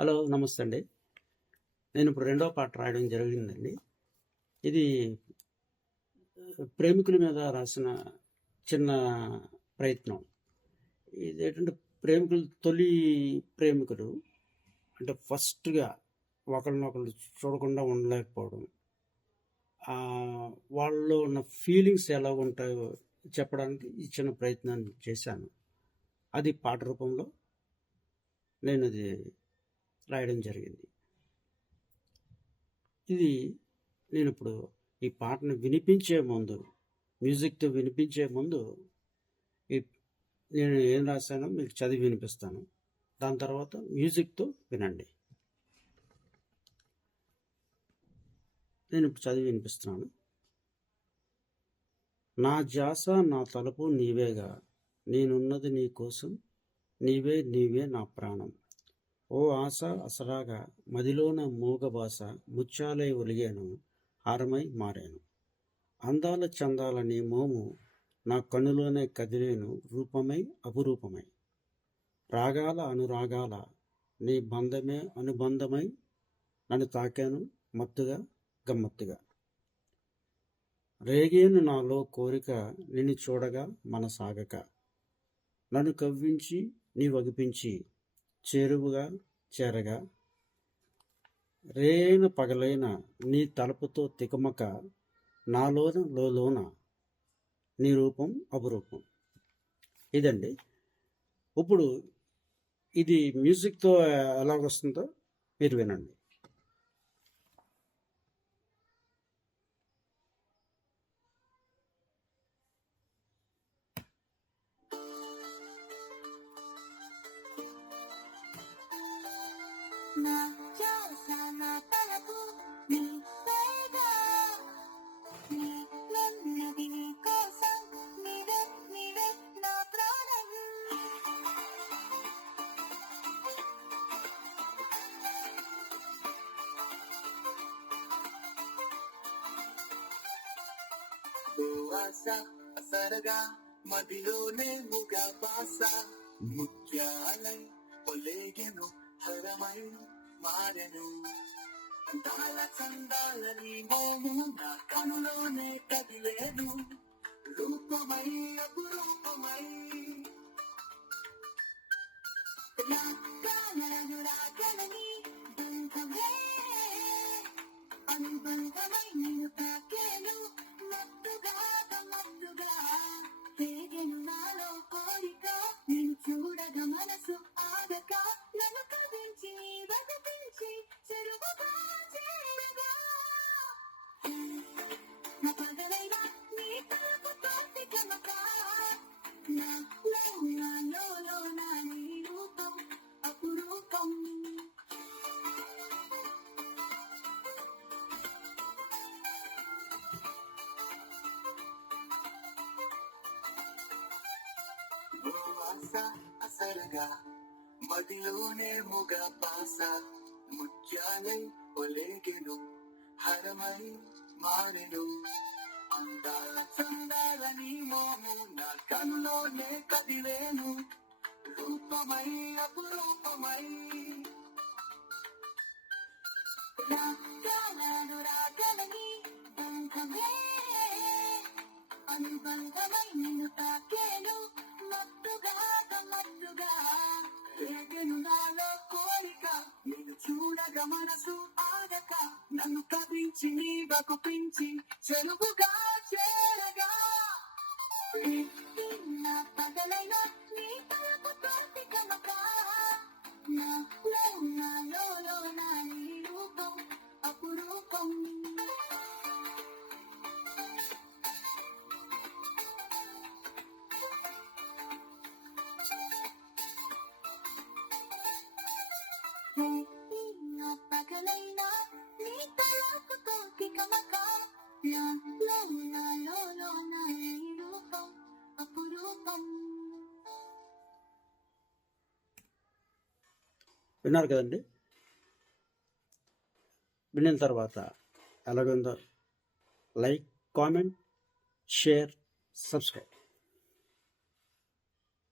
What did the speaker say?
Hello నమస్తే అండి. నేను ఇప్పుడు రెండో పాట రాయడం జరిగిందండి. ఇది ప్రేమికుల మీద రాసిన చిన్న ప్రయత్నం. ఇది ఏంటంటే ప్రేమికులు తొలి ప్రేమికులు అంటే ఫస్ట్గా ఒకరినొకరు చూడకుండా ఉండలేకపోవడం వాళ్ళలో ఉన్న ఫీలింగ్స్ ఎలా ఉంటాయో చెప్పడానికి ఈ చిన్న ప్రయత్నాన్ని చేశాను. అది పాట రూపంలో నేను అది రాయడం జరిగింది. ఇది నేను ఇప్పుడు ఈ పాటను వినిపించే ముందు మ్యూజిక్తో వినిపించే ముందు ఈ నేను ఏం రాశానో మీకు చదివి వినిపిస్తాను. దాని తర్వాత మ్యూజిక్తో వినండి. నేను ఇప్పుడు చదివి వినిపిస్తున్నాను. నా జాస నా తలుపు నీవేగా నేనున్నది నీ కోసం నీవే నీవే నా ప్రాణం. ఓ ఆశ అసరాగా మదిలోన మూగ భాష ముత్యాలై ఒలిగాను హారమై మారాను. అందాల చందాలని మోము నా కన్నులోనే కదిలేను రూపమై అపురూపమై. రాగాల అనురాగాల నీ బంధమే అనుబంధమై నన్ను తాకాను మత్తుగా గమ్మత్తుగా. రేగేను నాలో కోరిక నిన్ను చూడగా మనసాగక. నన్ను కవ్వించి నీ వగిపించి చేరువుగా చేరగా రేన పగలైన నీ తలుపుతో తికమక నాలోన లోలోన నీ రూపం అపురూపం. ఇదండి. ఇప్పుడు ఇది మ్యూజిక్తో ఎలా వస్తుందో మీరు వినండి. ఆశ అసరగా మదిలోనే ముగ బాస. ముత్యాలై ఒలేగెను హరమై మారెను. అందాల చందాలని మోము నా కనులోనే కదిలేను. రూపమై అపురూపమై. రాగాలను రాగలని ఆశ అసరగా మదిలోనే ముగ పాస. ముత్యాలై ఒలేగెను హరమై మారెను అందాల చందాలని మోము నా కన్నులోనే కదిలేను. రూపమై అపురూపమై. రాగలని బంధమే. అనుబంధమై నిన్ను తాకేను. మత్తుగా గమ్మత్తుగా. రేగను నాలో కోరిక నేను చూడగా మనసు ఆగక నన్ను కదించి నీ బకుపించి చెలుగుగా చేరగా నా విన్నారు కదండి? విన్న తర్వాత ఎలాగుందో లైక్ కామెంట్ షేర్ సబ్స్క్రైబ్.